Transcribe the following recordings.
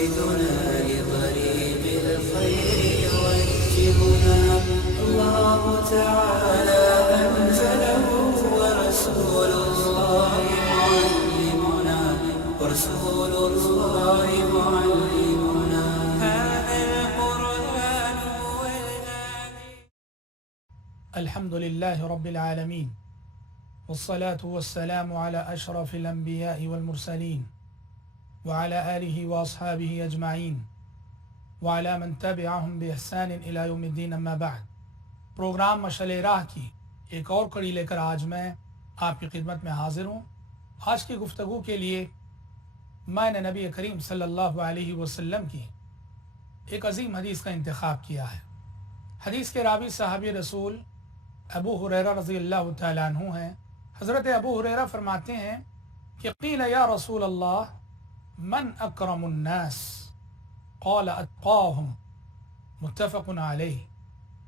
يرشدنا لطريق الخير يوجهنا الله تعالى أنزله ورسول الله معلمنا ورسول الله معلمنا هذا القرآن هو الهادي. الحمد لله رب العالمين والصلاة والسلام على أشرف الأنبياء والمرسلين وعلى آله وأصحابه أجمعين وعلى من تبعهم بإحسان إلى يوم الدين أما بعد. پروگرام مشعل راہ کی ایک اور کڑی لے کر آج میں آپ کی خدمت میں حاضر ہوں. آج کی گفتگو کے لیے میں نے نبی کریم صلی اللہ علیہ وسلم کی ایک عظیم حدیث کا انتخاب کیا ہے. حدیث کے راوی صحابی رسول ابو ہریرہ رضی اللہ تعالیٰ عنہ ہیں. حضرت ابو ہریرہ فرماتے ہیں کہ قیل یا رسول اللہ من اکرم الناس قال اتقاہم، متفق علیہ.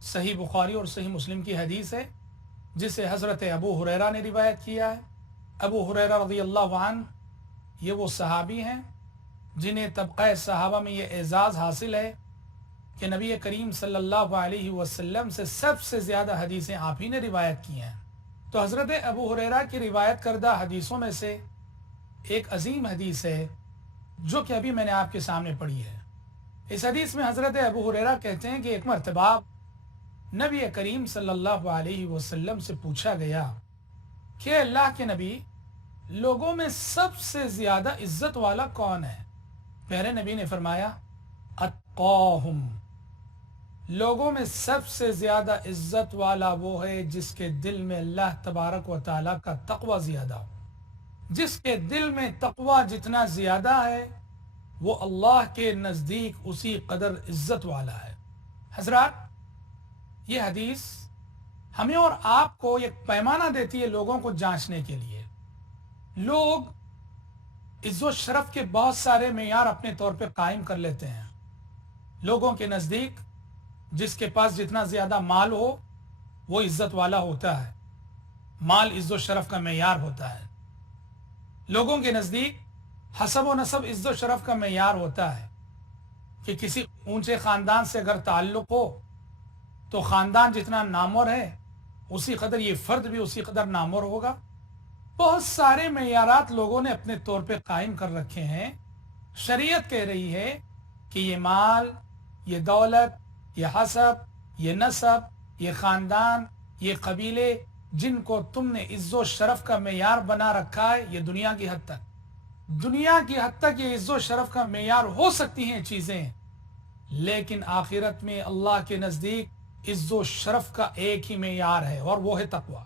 صحیح بخاری اور صحیح مسلم کی حدیث ہے جسے حضرت ابو ہریرہ نے روایت کیا ہے. ابو ہریرہ رضی اللہ عنہ یہ وہ صحابی ہیں جنہیں طبقہ صحابہ میں یہ اعزاز حاصل ہے کہ نبی کریم صلی اللہ علیہ وسلم سے سب سے زیادہ حدیثیں آپ ہی نے روایت کی ہیں. تو حضرت ابو ہریرہ کی روایت کردہ حدیثوں میں سے ایک عظیم حدیث ہے جو کہ ابھی میں نے آپ کے سامنے پڑھی ہے. اس حدیث میں حضرت ابو ہریرہ کہتے ہیں کہ ایک مرتبہ نبی کریم صلی اللہ علیہ وسلم سے پوچھا گیا کہ اللہ کے نبی، لوگوں میں سب سے زیادہ عزت والا کون ہے؟ پیارے نبی نے فرمایا اتقاہم، لوگوں میں سب سے زیادہ عزت والا وہ ہے جس کے دل میں اللہ تبارک و تعالیٰ کا تقوی زیادہ ہو. جس کے دل میں تقوی جتنا زیادہ ہے وہ اللہ کے نزدیک اسی قدر عزت والا ہے. حضرات، یہ حدیث ہمیں اور آپ کو ایک پیمانہ دیتی ہے لوگوں کو جانچنے کے لیے. لوگ عزت و شرف کے بہت سارے معیار اپنے طور پہ قائم کر لیتے ہیں. لوگوں کے نزدیک جس کے پاس جتنا زیادہ مال ہو وہ عزت والا ہوتا ہے. مال عزت و شرف کا معیار ہوتا ہے. لوگوں کے نزدیک حسب و نسب عزت و شرف کا معیار ہوتا ہے کہ کسی اونچے خاندان سے اگر تعلق ہو تو خاندان جتنا نامور ہے اسی قدر یہ فرد بھی اسی قدر نامور ہوگا. بہت سارے معیارات لوگوں نے اپنے طور پہ قائم کر رکھے ہیں. شریعت کہہ رہی ہے کہ یہ مال، یہ دولت، یہ حسب، یہ نسب، یہ خاندان، یہ قبیلے جن کو تم نے عزت و شرف کا معیار بنا رکھا ہے، یہ دنیا کی حد تک یہ عزت و شرف کا معیار ہو سکتی ہیں چیزیں، لیکن آخرت میں اللہ کے نزدیک عزت و شرف کا ایک ہی معیار ہے اور وہ ہے تقوی.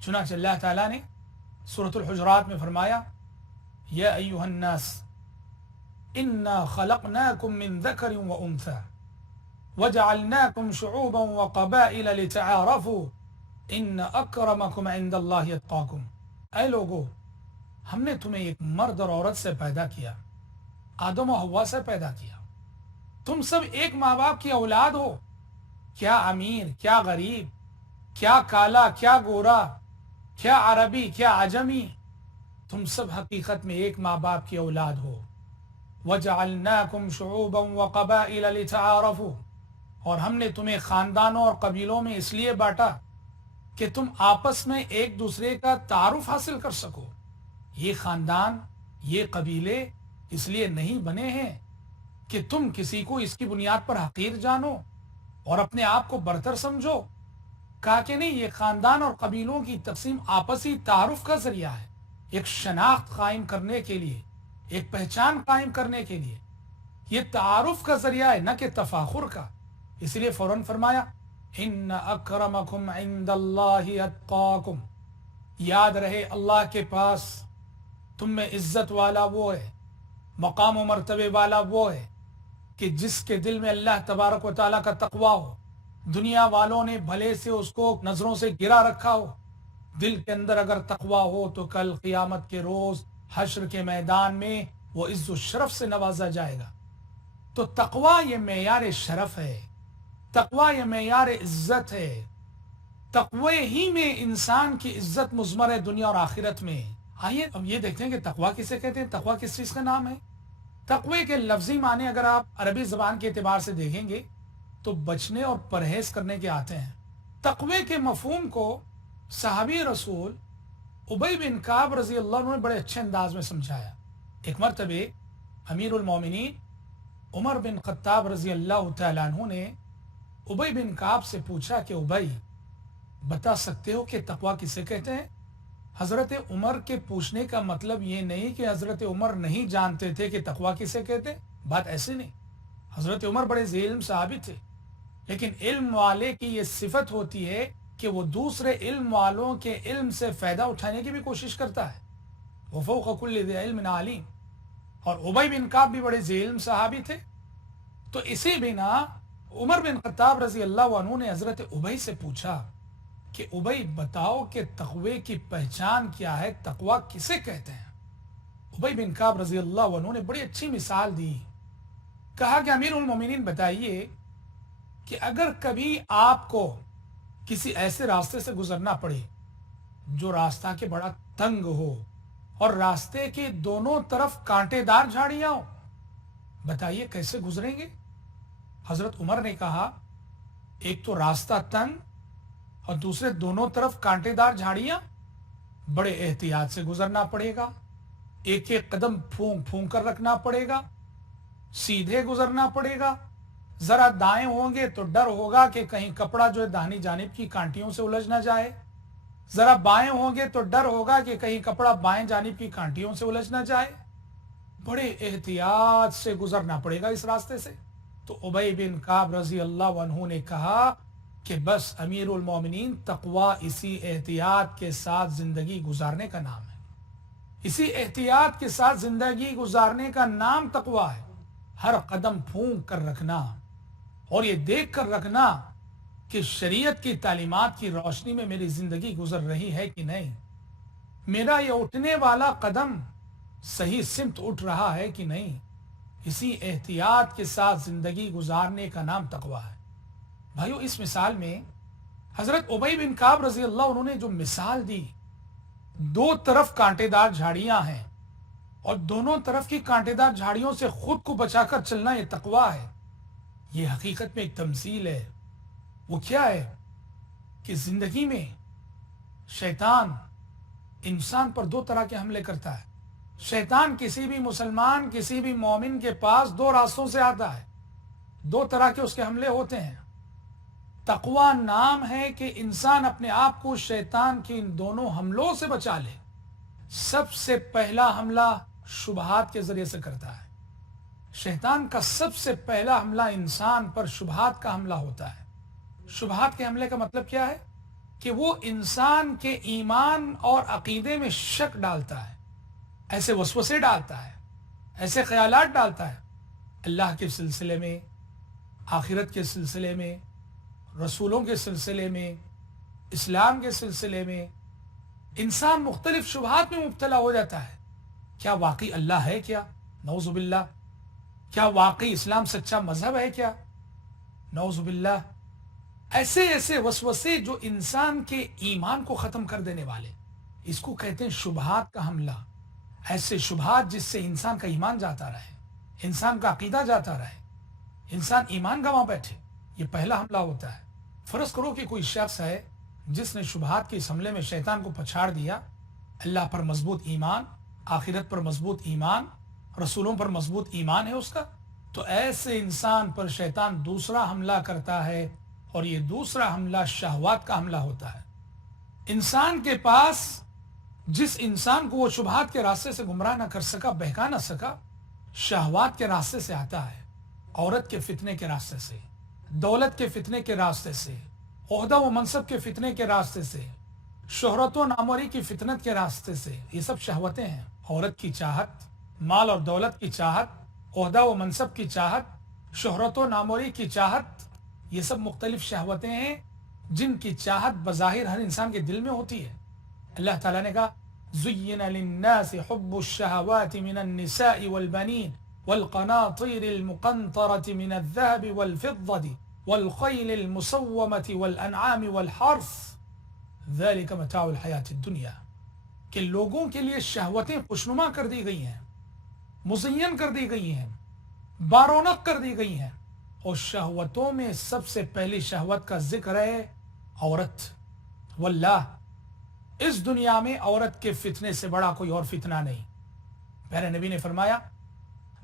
چنانچہ اللہ تعالیٰ نے سورۃ الحجرات میں فرمایا یا ایھا الناس انا خلقناکم من ذکر و انثی وجعلناکم شعوبا وقبائل لتعارفوا ان اکرمکم عند اللہ اتقاکم. اے لوگو، ہم نے تمہیں ایک مرد اور عورت سے پیدا کیا، آدم و حوا سے پیدا کیا. تم سب ایک ماں باپ کی اولاد ہو. کیا امیر، کیا غریب، کیا کالا، کیا گورا، کیا عربی، کیا عجمی، تم سب حقیقت میں ایک ماں باپ کی اولاد ہو. وَجَعَلْنَاكُمْ شُعُوبًا وَقَبَائِلَ لِتَعَارَفُوا، اور ہم نے تمہیں خاندانوں اور قبیلوں میں اس لیے بانٹا کہ تم آپس میں ایک دوسرے کا تعارف حاصل کر سکو. یہ خاندان، یہ قبیلے اس لیے نہیں بنے ہیں کہ تم کسی کو اس کی بنیاد پر حقیر جانو اور اپنے آپ کو برتر سمجھو. کہا کہ نہیں، یہ خاندان اور قبیلوں کی تقسیم آپسی تعارف کا ذریعہ ہے، ایک شناخت قائم کرنے کے لیے، ایک پہچان قائم کرنے کے لیے. یہ تعارف کا ذریعہ ہے، نہ کہ تفاخر کا. اس لیے فوراً فرمایا ان اکرمکم عند اللہ اتقاکم. یاد رہے اللہ کے پاس تم میں عزت والا وہ ہے، مقام و مرتبے والا وہ ہے کہ جس کے دل میں اللہ تبارک و تعالیٰ کا تقوی ہو. دنیا والوں نے بھلے سے اس کو نظروں سے گرا رکھا ہو، دل کے اندر اگر تقوی ہو تو کل قیامت کے روز حشر کے میدان میں وہ عزت و شرف سے نوازا جائے گا. تو تقوی یہ معیار شرف ہے، تقوی یہ معیار عزت ہے. تقوی ہی میں انسان کی عزت مضمر ہے دنیا اور آخرت میں. آئیے اب یہ دیکھتے ہیں کہ تقوی کسے کہتے ہیں، تقوی کس چیز کا نام ہے. تقوی کے لفظی معنی اگر آپ عربی زبان کے اعتبار سے دیکھیں گے تو بچنے اور پرہیز کرنے کے آتے ہیں۔ تقوی کے مفہوم کو صحابی رسول ابی بن کعب رضی اللہ عنہ نے بڑے اچھے انداز میں سمجھایا۔ ایک مرتبہ امیر المومنین عمر بن خطاب رضی اللہ تعالیٰ عنہ نے ابی بن کعب سے پوچھا کہ ابی، بتا سکتے ہو کہ تقوی کسے کہتے ہیں؟ حضرت عمر کے پوچھنے کا مطلب یہ نہیں کہ حضرت عمر نہیں جانتے تھے کہ تقوی کسے کہتے ہیں، بات ایسی نہیں۔ حضرت عمر بڑے ذی علم صحابی تھے، لیکن علم والے کی یہ صفت ہوتی ہے کہ وہ دوسرے علم والوں کے علم سے فائدہ اٹھانے کی بھی کوشش کرتا ہے۔ وفوق کل ذی علم علیم، اور ابی بن کعب بھی بڑے ذی علم صحابی تھے۔ تو اسی بنا عمر بن خطاب رضی اللہ عنہ نے حضرت ابی سے پوچھا کہ ابی بتاؤ کہ تقوی کی پہچان کیا ہے، تقوی کسے کہتے ہیں؟ ابی بن کعب رضی اللہ عنہ نے بڑی اچھی مثال دی، کہا کہ امیر المومنین بتائیے کہ اگر کبھی آپ کو کسی ایسے راستے سے گزرنا پڑے جو راستہ کے بڑا تنگ ہو اور راستے کے دونوں طرف کانٹے دار جھاڑیاں ہو، بتائیے کیسے گزریں گے؟ حضرت عمر نے کہا ایک تو راستہ تنگ اور دوسرے دونوں طرف کانٹے دار جھاڑیاں، بڑے احتیاط سے گزرنا پڑے گا، ایک ایک قدم پھونک پھونک کر رکھنا پڑے گا، سیدھے گزرنا پڑے گا، ذرا دائیں ہوں گے تو ڈر ہوگا کہ کہیں کپڑا جو ہے داہنی جانب کی کانٹیوں سے الجھ نہ جائے، ذرا بائیں ہوں گے تو ڈر ہوگا کہ کہیں کپڑا بائیں جانب کی کانٹیوں سے الجھ نہ جائے، بڑے احتیاط سے گزرنا پڑے گا اس راستے سے۔ تو ابی بن کعب رضی اللہ عنہ نے کہا کہ بس امیر المومنین، تقوی اسی احتیاط کے ساتھ زندگی گزارنے کا نام ہے، اسی احتیاط کے ساتھ زندگی گزارنے کا نام تقوی ہے۔ ہر قدم پھونک کر رکھنا اور یہ دیکھ کر رکھنا کہ شریعت کی تعلیمات کی روشنی میں میری زندگی گزر رہی ہے کہ نہیں، میرا یہ اٹھنے والا قدم صحیح سمت اٹھ رہا ہے کہ نہیں، اسی احتیاط کے ساتھ زندگی گزارنے کا نام تقوی ہے۔ بھائیو، اس مثال میں حضرت ابی بن کعب رضی اللہ عنہ نے جو مثال دی، دو طرف کانٹے دار جھاڑیاں ہیں اور دونوں طرف کی کانٹے دار جھاڑیوں سے خود کو بچا کر چلنا یہ تقوی ہے، یہ حقیقت میں ایک تمثیل ہے۔ وہ کیا ہے کہ زندگی میں شیطان انسان پر دو طرح کے حملے کرتا ہے۔ شیطان کسی بھی مسلمان، کسی بھی مومن کے پاس دو راستوں سے آتا ہے، دو طرح کے اس کے حملے ہوتے ہیں۔ تقوی نام ہے کہ انسان اپنے آپ کو شیطان کے ان دونوں حملوں سے بچا لے۔ سب سے پہلا حملہ شبہات کے ذریعے سے کرتا ہے۔ شیطان کا سب سے پہلا حملہ انسان پر شبہات کا حملہ ہوتا ہے۔ شبہات کے حملے کا مطلب کیا ہے؟ کہ وہ انسان کے ایمان اور عقیدے میں شک ڈالتا ہے، ایسے وسوسے ڈالتا ہے، ایسے خیالات ڈالتا ہے، اللہ کے سلسلے میں، آخرت کے سلسلے میں، رسولوں کے سلسلے میں، اسلام کے سلسلے میں۔ انسان مختلف شبہات میں مبتلا ہو جاتا ہے۔ کیا واقعی اللہ ہے کیا؟ نعوذ باللہ۔ کیا واقعی اسلام سچا مذہب ہے کیا؟ نعوذ باللہ۔ ایسے ایسے وسوسے جو انسان کے ایمان کو ختم کر دینے والے، اس کو کہتے ہیں شبہات کا حملہ۔ ایسے شبہات جس سے انسان کا ایمان جاتا رہے، انسان کا عقیدہ جاتا رہے، انسان ایمان گنوا بیٹھے، یہ پہلا حملہ ہوتا ہے۔ فرض کرو کہ کوئی شخص ہے جس نے شبہات کے اس حملے میں شیطان کو پچھاڑ دیا، اللہ پر مضبوط ایمان، آخرت پر مضبوط ایمان، رسولوں پر مضبوط ایمان ہے اس کا، تو ایسے انسان پر شیطان دوسرا حملہ کرتا ہے، اور یہ دوسرا حملہ شہوات کا حملہ ہوتا ہے۔ انسان کے پاس، جس انسان کو وہ شبہات کے راستے سے گمراہ نہ کر سکا، بہکا نہ سکا، شہوات کے راستے سے آتا ہے، عورت کے فتنے کے راستے سے، دولت کے فتنے کے راستے سے، عہدہ و منصب کے فتنے کے راستے سے، شہرت و ناموری کی فتنت کے راستے سے۔ یہ سب شہوتیں ہیں۔ عورت کی چاہت، مال اور دولت کی چاہت، عہدہ و منصب کی چاہت، شہرت و ناموری کی چاہت، یہ سب مختلف شہوتیں ہیں جن کی چاہت بظاہر ہر انسان کے دل میں ہوتی ہے۔ اللہ تعالیٰ نے کہا زُيِّنَ لِلنَّاسِ حُبُّ الشَّهَوَاتِ مِنَ النِّسَاءِ وَالْبَنِينَ وَالْقَنَاطِيرِ الْمُقَنطَرَةِ مِنَ الذَّهَبِ وَالْفِضَّةِ وَالْخَيْلِ الْمُسَوَّمَةِ وَالْأَنْعَامِ وَالْحَرْثِ ذَلِكَ مَتَاعُ الْحَيَاةِ الدُّنْيَا، کہ لوگوں کے لیے شہوتیں خوشنما کر دی گئی ہیں، مزین کر دی گئی ہیں، بارونق کر دی گئی ہیں، اور شہوتوں میں سب سے پہلی شہوت کا ذکر ہے عورت۔ واللہ اس دنیا میں عورت کے فتنے سے بڑا کوئی اور فتنہ نہیں۔ پیارے نبی نے فرمایا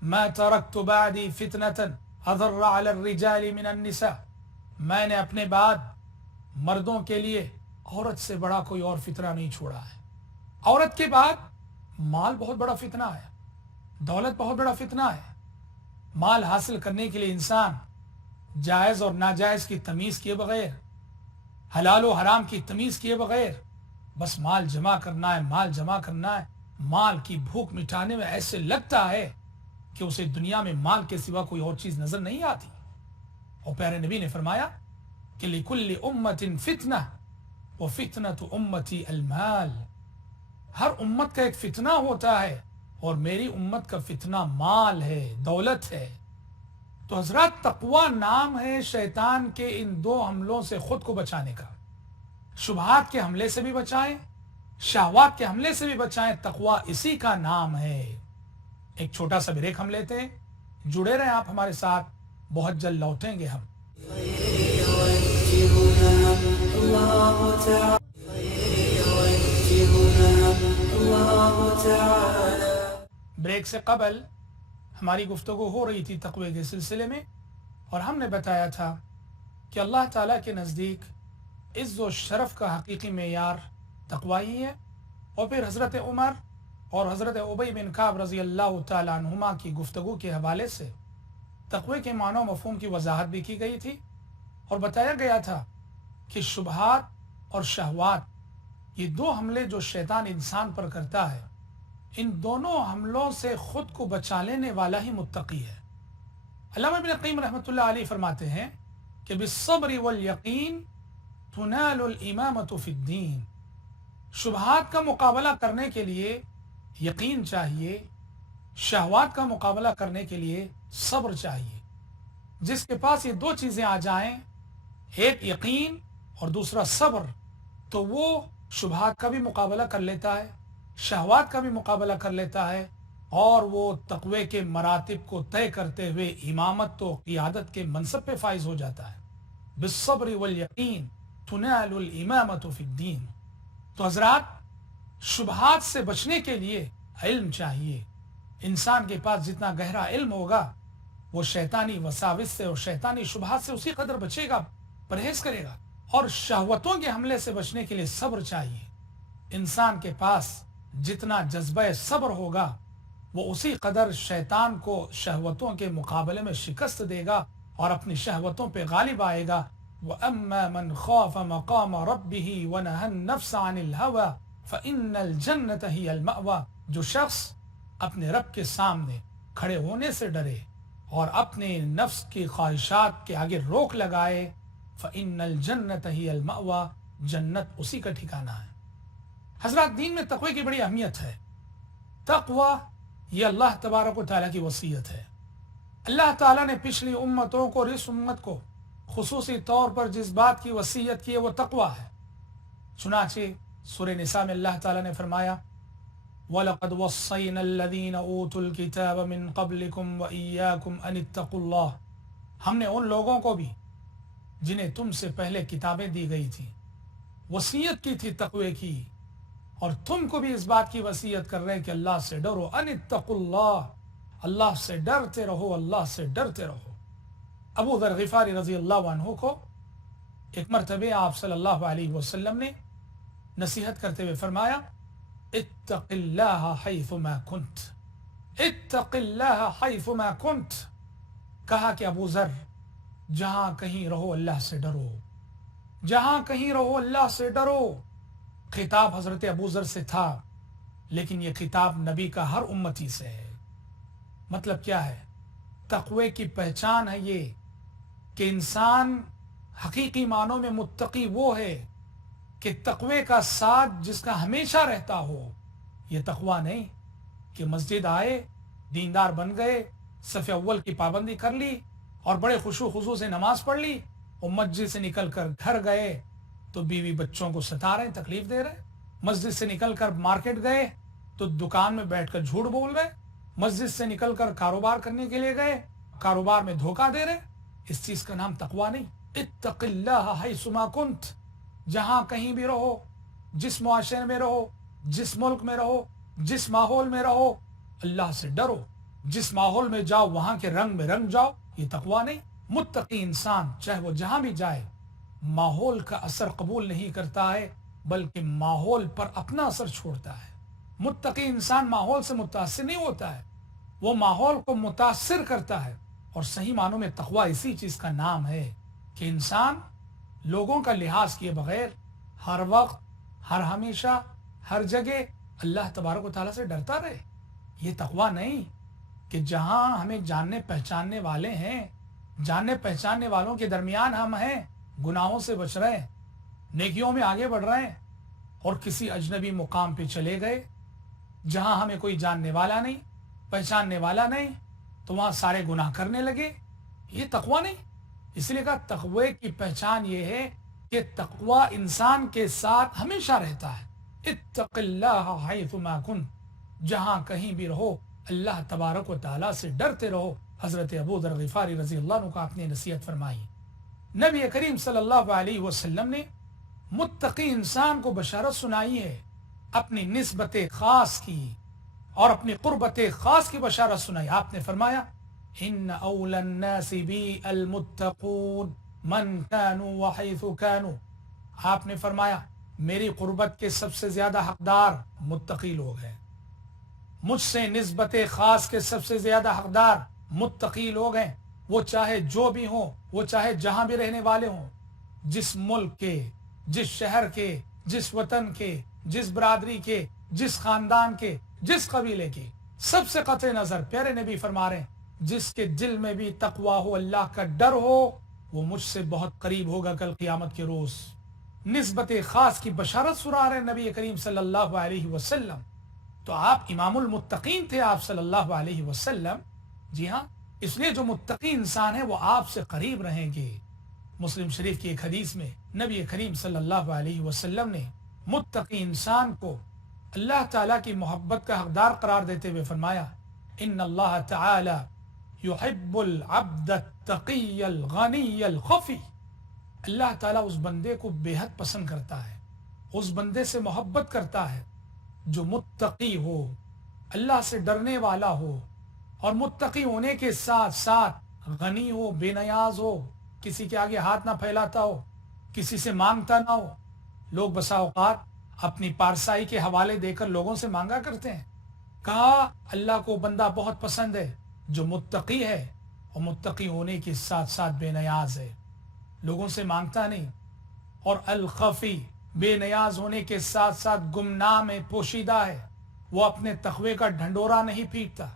ما ترکت بعدی فتنة اضر علی الرجال من النساء، میں نے اپنے بعد مردوں کے لیے عورت سے بڑا کوئی اور فتنہ نہیں چھوڑا ہے۔ عورت کے بعد مال بہت بڑا فتنہ ہے، دولت بہت بڑا فتنہ ہے۔ مال حاصل کرنے کے لیے انسان جائز اور ناجائز کی تمیز کیے بغیر، حلال و حرام کی تمیز کیے بغیر بس مال جمع کرنا ہے، مال جمع کرنا ہے۔ مال کی بھوک مٹانے میں ایسے لگتا ہے کہ اسے دنیا میں مال کے سوا کوئی اور چیز نظر نہیں آتی۔ اور پیارے نبی نے فرمایا کہ لِكُلِّ أُمَّةٍ فِتْنَةٌ وَفِتْنَةُ أُمَّتِي الْمَالِ، ہر امت کا ایک فتنہ ہوتا ہے اور میری امت کا فتنہ مال ہے، دولت ہے۔ تو حضرات تقوی نام ہے شیطان کے ان دو حملوں سے خود کو بچانے کا۔ شبہات کے حملے سے بھی بچائیں، شہوات کے حملے سے بھی بچائیں، تقوی اسی کا نام ہے۔ ایک چھوٹا سا بریک ہم لیتے ہیں، جڑے رہیں آپ ہمارے ساتھ، بہت جلد لوٹیں گے ہم۔ بریک سے قبل ہماری گفتگو ہو رہی تھی تقوی کے سلسلے میں، اور ہم نے بتایا تھا کہ اللہ تعالیٰ کے نزدیک عز و شرف کا حقیقی معیار تقوی ہی ہے۔ اور پھر حضرت عمر اور حضرت ابی بن کعب رضی اللہ تعالیٰ عنہما کی گفتگو کے حوالے سے تقوی کے معنی و مفہوم کی وضاحت بھی کی گئی تھی، اور بتایا گیا تھا کہ شبہات اور شہوات یہ دو حملے جو شیطان انسان پر کرتا ہے، ان دونوں حملوں سے خود کو بچا لینے والا ہی متقی ہے۔ علامہ ابن القیم رحمۃ اللہ علیہ فرماتے ہیں کہ بالصبر والیقین تنال الامامۃ فی الدین، شبہات کا مقابلہ کرنے کے لیے یقین چاہیے، شہوات کا مقابلہ کرنے کے لیے صبر چاہیے۔ جس کے پاس یہ دو چیزیں آ جائیں، ایک یقین اور دوسرا صبر، تو وہ شبہات کا بھی مقابلہ کر لیتا ہے، شہوات کا بھی مقابلہ کر لیتا ہے، اور وہ تقوی کے مراتب کو طے کرتے ہوئے امامت و قیادت کے منصب پہ فائز ہو جاتا ہے۔ بالصبر والیقین تنال الامامۃ فی الدین۔ تو حضرات شبہات سے بچنے کے لیے علم چاہیے۔ انسان کے پاس جتنا گہرا علم ہوگا وہ شیطانی وساوس سے اور شیطانی شبہات سے اسی قدر بچے گا، پرہیز کرے گا۔ اور شہوتوں کے حملے سے بچنے کے لیے صبر چاہیے۔ انسان کے پاس جتنا جذبہ صبر ہوگا وہ اسی قدر شیطان کو شہوتوں کے مقابلے میں شکست دے گا اور اپنی شہوتوں پہ غالب آئے گا۔ وَأَمَّا مَنْ خَافَ مَقَامَ رَبِّهِ وَنَهَى النَّفْسَ عَنِ الْهَوَى فَإِنَّ الْجَنَّةَ هِيَ الْمَأْوَى، جو شخص اپنے رب کے سامنے کھڑے ہونے سے ڈرے اور اپنے نفس کی خواہشات کے آگے روک لگائے، فَإِنَّ الْجَنَّةَ هِيَ الْمَأْوَى، جنت اسی کا ٹھکانہ ہے۔ حضرات دین میں تقوی کی بڑی اہمیت ہے۔ تقوی یہ اللہ تبارک و تعالیٰ کی وصیت ہے۔ اللہ تعالیٰ نے پچھلی امتوں کو اور اس امت کو خصوصی طور پر جس بات کی وصیت کی ہے وہ تقوی ہے۔ چنانچہ سورہ نساء میں اللہ تعالیٰ نے فرمایا وَلَقَدْ وَصَّيْنَا الَّذِينَ أُوتُوا الْكِتَابَ مِنْ قَبْلِكُمْ وَإِيَّاكُمْ أَنِ اتَّقُوا اللَّهَ، ہم نے ان لوگوں کو بھی جنہیں تم سے پہلے کتابیں دی گئی تھیں وصیت کی تھی تقوی کی، اور تم کو بھی اس بات کی وصیت کر رہے ہیں کہ اللہ سے ڈرو، ان اتقوا اللہ، اللہ سے ڈرتے رہو، اللہ سے ڈرتے رہو۔ ابو ذر غفاری رضی اللہ عنہ کو ایک مرتبہ آپ صلی اللہ علیہ وسلم نے نصیحت کرتے ہوئے فرمایا اتق اللہ حیث ما کنت، اتق اللہ حیث ما کنت، کہا کہ ابو ذر جہاں کہیں رہو اللہ سے ڈرو، جہاں کہیں رہو اللہ سے ڈرو۔ خطاب حضرت ابو ذر سے تھا، لیکن یہ خطاب نبی کا ہر امتی سے ہے۔ مطلب کیا ہے؟ تقوی کی پہچان ہے یہ کہ انسان حقیقی معنوں میں متقی وہ ہے کہ تقوی کا ساتھ جس کا ہمیشہ رہتا ہو۔ یہ تقوی نہیں کہ مسجد آئے، دیندار بن گئے، صف اول کی پابندی کر لی اور بڑے خشوع خضوع سے نماز پڑھ لی، اور مسجد سے نکل کر گھر گئے تو بیوی بچوں کو ستا رہے ہیں، تکلیف دے رہے ہیں۔ مسجد سے نکل کر مارکیٹ گئے تو دکان میں بیٹھ کر جھوٹ بول رہے ہیں۔ مسجد سے نکل کر کاروبار کرنے کے لیے گئے، کاروبار میں دھوکہ دے رہے، اس چیز کا نام تقویٰ نہیں۔ اتق اللہ حیث ما کنت، جہاں کہیں بھی رہو، جس معاشرے میں رہو، جس ملک میں رہو، جس ماحول میں رہو، اللہ سے ڈرو، جس ماحول میں جاؤ وہاں کے رنگ میں رنگ جاؤ، یہ تقویٰ نہیں۔ متقی انسان چاہے وہ جہاں بھی جائے ماحول کا اثر قبول نہیں کرتا ہے بلکہ ماحول پر اپنا اثر چھوڑتا ہے۔ متقی انسان ماحول سے متاثر نہیں ہوتا ہے، وہ ماحول کو متاثر کرتا ہے۔ اور صحیح معنوں میں تقویٰ اسی چیز کا نام ہے کہ انسان لوگوں کا لحاظ کیے بغیر ہر وقت، ہر ہمیشہ، ہر جگہ اللہ تبارک و تعالیٰ سے ڈرتا رہے۔ یہ تقویٰ نہیں کہ جہاں ہمیں جاننے پہچاننے والے ہیں، جاننے پہچاننے والوں کے درمیان ہم ہیں، گناہوں سے بچ رہے ہیں، نیکیوں میں آگے بڑھ رہے ہیں، اور کسی اجنبی مقام پہ چلے گئے جہاں ہمیں کوئی جاننے والا نہیں، پہچاننے والا نہیں، تو وہاں سارے گناہ کرنے لگے۔ یہ تقویٰ نہیں۔ اس لیے کہا تقوی کی پہچان یہ ہے کہ تقویٰ انسان کے ساتھ ہمیشہ رہتا ہے۔ اتق اللہ حیث ما کنت، جہاں کہیں بھی رہو اللہ تبارک و تعالیٰ سے ڈرتے رہو۔ حضرت ابو ذر غفاری رضی اللہ عنہ کو آپ نے نصیحت فرمائی۔ نبی کریم صلی اللہ علیہ وسلم نے متقی انسان کو بشارت سنائی ہے، اپنی نسبت خاص کی اور اپنی قربت خاص کی بشارت سنائی۔ آپ نے فرمایا ان اولی الناس بی المتقون من کانوا وحیث کانوا، آپ نے فرمایا میری قربت کے سب سے زیادہ حقدار متقی لوگ ہیں، مجھ سے نسبت خاص کے سب سے زیادہ حقدار متقی لوگ ہیں، وہ چاہے جو بھی ہوں، وہ چاہے جہاں بھی رہنے والے ہوں، جس ملک کے، جس شہر کے، جس وطن کے، جس برادری کے، جس خاندان کے، جس قبیلے کے، سب سے قطع نظر پیارے نبی فرما رہے ہیں جس کے دل میں بھی تقویٰ ہو، اللہ کا ڈر ہو، وہ مجھ سے بہت قریب ہوگا کل قیامت کے روز۔ نسبت خاص کی بشارت سنا رہے نبی کریم صلی اللہ علیہ وسلم۔ تو آپ امام المتقین تھے آپ صلی اللہ علیہ وسلم، جی ہاں، اس لیے جو متقی انسان ہے وہ آپ سے قریب رہیں گے۔ مسلم شریف کی ایک حدیث میں نبی کریم صلی اللہ علیہ وسلم نے متقی انسان کو اللہ تعالیٰ کی محبت کا حقدار قرار دیتے ہوئے فرمایا ان اللہ تعالی یحب العبد التقی الغنی الخفی، اللہ تعالیٰ اس بندے کو بے حد پسند کرتا ہے، اس بندے سے محبت کرتا ہے جو متقی ہو، اللہ سے ڈرنے والا ہو، اور متقی ہونے کے ساتھ ساتھ غنی ہو، بے نیاز ہو، کسی کے آگے ہاتھ نہ پھیلاتا ہو، کسی سے مانگتا نہ ہو۔ لوگ بسا اوقات اپنی پارسائی کے حوالے دے کر لوگوں سے مانگا کرتے ہیں۔ کہا اللہ کو بندہ بہت پسند ہے جو متقی ہے اور متقی ہونے کے ساتھ ساتھ بے نیاز ہے، لوگوں سے مانگتا نہیں، اور الخفی، بے نیاز ہونے کے ساتھ ساتھ گمنام ہے، پوشیدہ ہے، وہ اپنے تقوی کا ڈھنڈورا نہیں پیٹتا،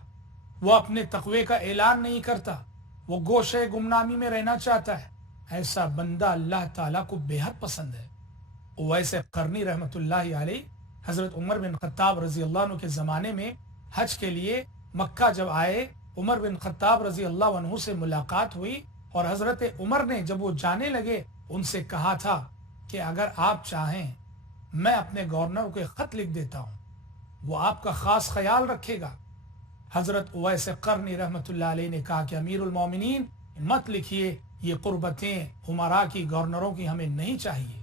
وہ اپنے تقوی کا اعلان نہیں کرتا، وہ گوشے گمنامی میں رہنا چاہتا ہے۔ ایسا بندہ اللہ تعالیٰ کو بے حد پسند ہے۔ ویسے قرنی رحمت اللہ علیہ حضرت عمر بن خطاب رضی اللہ عنہ کے زمانے میں حج کے لیے مکہ جب آئے، عمر بن خطاب رضی اللہ عنہ سے ملاقات ہوئی، اور حضرت عمر نے جب وہ جانے لگے ان سے کہا تھا کہ اگر آپ چاہیں میں اپنے گورنر کو ایک خط لکھ دیتا ہوں، وہ آپ کا خاص خیال رکھے گا۔ حضرت اویس قرنی رحمت اللہ علیہ نے کہا کہ امیر المومنین مت لکھیے، یہ قربتیں عمراء کی، گورنروں کی ہمیں نہیں چاہیے۔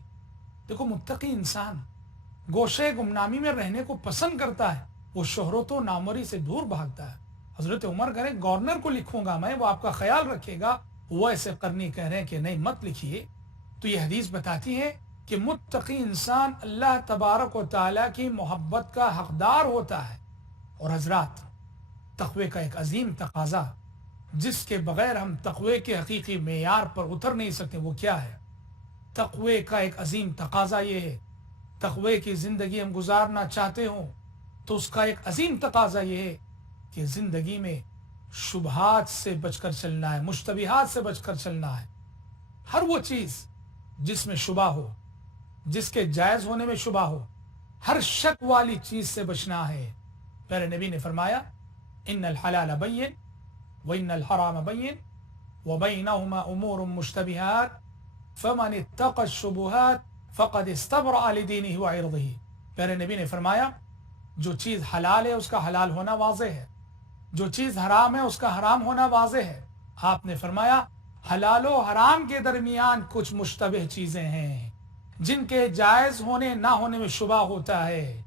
دیکھو متقی انسان گوشے گمنامی میں رہنے کو پسند کرتا ہے، وہ شہرت و ناموری سے دور بھاگتا ہے۔ حضرت عمر کہہ رہے گورنر کو لکھوں گا میں، وہ آپ کا خیال رکھے گا، اویس قرنی کہہ رہے ہیں کہ نہیں مت لکھیے۔ تو یہ حدیث بتاتی ہے کہ متقی انسان اللہ تبارک و تعالیٰ کی محبت کا حقدار ہوتا ہے۔ اور حضرات، تقوی کا ایک عظیم تقاضا جس کے بغیر ہم تقوی کے حقیقی معیار پر اتر نہیں سکتے، وہ کیا ہے؟ تقوی کا ایک عظیم تقاضا یہ ہے، تقوی کی زندگی ہم گزارنا چاہتے ہوں تو اس کا ایک عظیم تقاضا یہ ہے کہ زندگی میں شبہات سے بچ کر چلنا ہے، مشتبہات سے بچ کر چلنا ہے۔ ہر وہ چیز جس میں شبہ ہو، جس کے جائز ہونے میں شبہ ہو، ہر شک والی چیز سے بچنا ہے۔ پیارے نبی نے فرمایا ان الحلال بین وان الحرام بین وبینہما امور مشتبہات فمن اتقى الشبہات فقد استبرأ لدینہ وعرضہ۔ پیارے نبی نے فرمایا جو چیز حلال ہے اس کا حلال ہونا واضح ہے، جو چیز حرام ہے اس کا حرام ہونا واضح ہے. آپ نے فرمایا حلال و حرام کے درمیان کچھ مشتبہ چیزیں ہیں جن کے جائز ہونے نہ ہونے میں شبہ ہوتا ہے،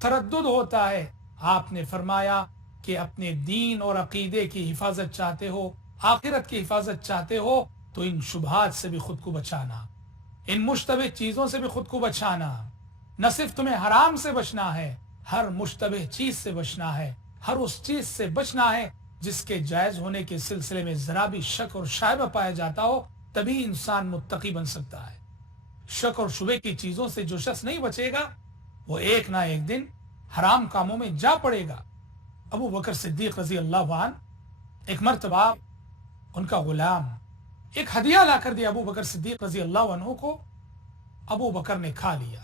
تردد ہوتا ہے. آپ نے فرمایا کہ اپنے دین اور عقیدے کی حفاظت چاہتے ہو، آخرت کی حفاظت چاہتے ہو تو ان شبہات سے بھی خود کو بچانا، ان مشتبہ چیزوں سے بھی خود کو بچانا. نہ صرف تمہیں حرام سے بچنا ہے، ہر مشتبہ چیز سے بچنا ہے، ہر اس چیز سے بچنا ہے جس کے جائز ہونے کے سلسلے میں ذرا بھی شک اور شائبہ پایا جاتا ہو. تبھی انسان متقی بن سکتا ہے. شک اور شبہ کی چیزوں سے جو شخص نہیں بچے گا وہ ایک نہ ایک دن حرام کاموں میں جا پڑے گا. ابو بکر صدیق رضی اللہ عنہ ایک مرتبہ ان کا غلام ایک ہدیہ لا کر دیا ابو بکر صدیق رضی اللہ عنہ کو. ابو بکر نے کھا لیا.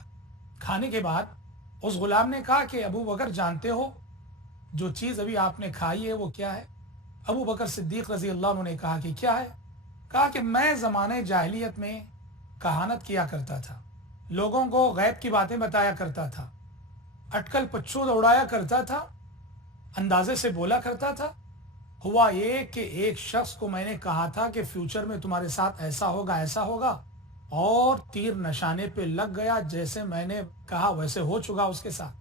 کھانے کے بعد اس غلام نے کہا کہ ابو بکر جانتے ہو جو چیز ابھی آپ نے کھائی ہے وہ کیا ہے؟ ابو بکر صدیق رضی اللہ عنہ نے کہا کہ کیا ہے؟ کہا کہ میں زمانے جاہلیت میں کہانت کیا کرتا تھا، لوگوں کو غیب کی باتیں بتایا کرتا تھا، اٹکل پچھو دوڑایا کرتا تھا، اندازے سے بولا کرتا تھا. ہوا یہ کہ ایک شخص کو میں نے کہا تھا کہ فیوچر میں تمہارے ساتھ ایسا ہوگا ایسا ہوگا، اور تیر نشانے پہ لگ گیا، جیسے میں نے کہا ویسے ہو چکا اس کے ساتھ.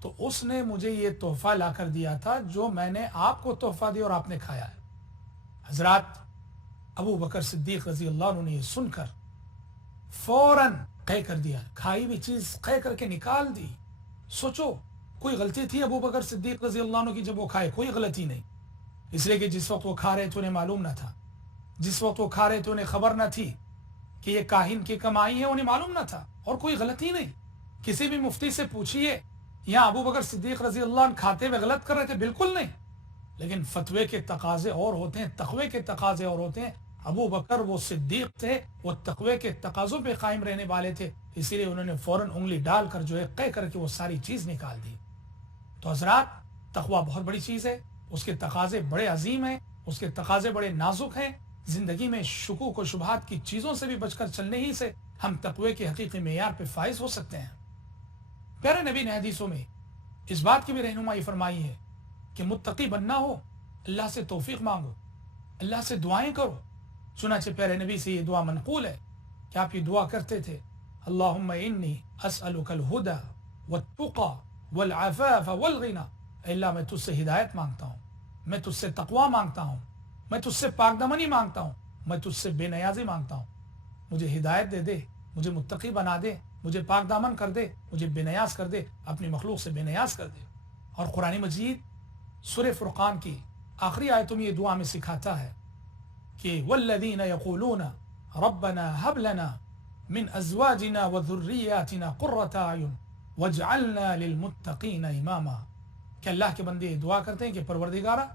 تو اس نے مجھے یہ تحفہ لا کر دیا تھا جو میں نے آپ کو تحفہ دیا اور آپ نے کھایا ہے. حضرات ابو بکر صدیق رضی اللہ عنہ نے یہ سن کر فوراً قے کر دیا، کھائی ہوئی چیز قے کر کے نکال دی. سوچو کوئی غلطی تھی ابو بکر صدیق رضی اللہ عنہ کی جب وہ کھائے؟ کوئی غلطی نہیں، اس لیے کہ جس وقت وہ کھا رہے تھے انہیں معلوم نہ تھا، جس وقت وہ کھا رہے تھے انہیں خبر نہ تھی کہ یہ کاہن کی کمائی ہے، انہیں معلوم نہ تھا. اور کوئی غلطی نہیں. کسی بھی مفتی سے پوچھئے یہاں ابو بکر صدیق رضی اللہ عنہ کھاتے ہوئے غلط کر رہے تھے؟ بالکل نہیں. لیکن فتوے کے تقاضے اور ہوتے ہیں، تقوی کے تقاضے اور ہوتے ہیں. ابو بکر وہ صدیق تھے، وہ تقوی کے تقاضوں پہ قائم رہنے والے تھے، اسی لیے انہوں نے فوراً انگلی ڈال کر جو ہے قے کر کے وہ ساری چیز نکال دی. تو حضرات تقوی بہت بڑی چیز ہے، اس کے تقاضے بڑے عظیم ہیں، اس کے تقاضے بڑے نازک ہیں. زندگی میں شکوک و شبہات کی چیزوں سے بھی بچ کر چلنے ہی سے ہم تقوی کے حقیقی معیار پہ فائز ہو سکتے ہیں. پیارے نبی نے حدیثوں میں اس بات کی بھی رہنمائی فرمائی ہے کہ متقی بننا ہو اللہ سے توفیق مانگو، اللہ سے دعائیں کرو. چنانچہ پیارے نبی سے یہ دعا منقول ہے کہ آپ یہ دعا کرتے تھے، اللہم انی اسألک الہدی والتقی والعفاف والغنی. اے اللہ میں تجھ سے ہدایت مانگتا ہوں، میں تجھ سے تقوی مانگتا ہوں، میں تجھ سے پاک دامنی مانگتا ہوں، میں تجھ سے بے نیازی مانگتا ہوں. مجھے ہدایت دے دے، مجھے متقی بنا دے، مجھے پاک دامن کر دے، مجھے بے نیاز کر دے، اپنی مخلوق سے بے نیاز کر دے. اور قرآن مجید سورہ فرقان کی آخری آیتوں میں یہ دعا میں سکھاتا ہے کہ والذین یقولون ربنا هب لنا من ازواجنا وذریاتنا قرۃ اعین واجعلنا للمتقین اماما. کہ اللہ کے بندے دعا کرتے ہیں کہ پروردگارا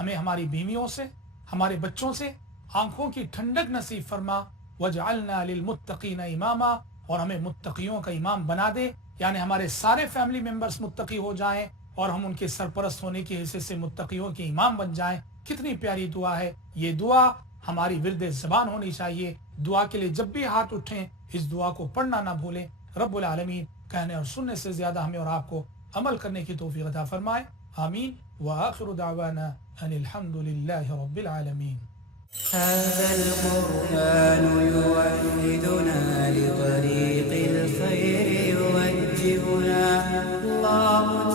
ہمیں ہماری بیویوں سے، ہمارے بچوں سے آنکھوں کی ٹھنڈک نصیب فرما، وجعلنا للمتقین اماما، اور ہمیں متقیوں کا امام بنا دے، یعنی ہمارے سارے فیملی ممبرز متقی ہو جائیں اور ہم ان کے سرپرست ہونے کی حیثیت سے متقیوں کے امام بن جائیں. کتنی پیاری دعا ہے یہ. دعا ہماری ورد زبان ہونی چاہیے. دعا کے لیے جب بھی ہاتھ اٹھیں اس دعا کو پڑھنا نہ بھولیں. رب العالمین کہنے اور سننے سے زیادہ ہمیں اور آپ کو عمل کرنے کی توفیق عطا فرمائے. آمین. وآخر دعوانا ان الحمد للہ رب العالمین. هذا القرآن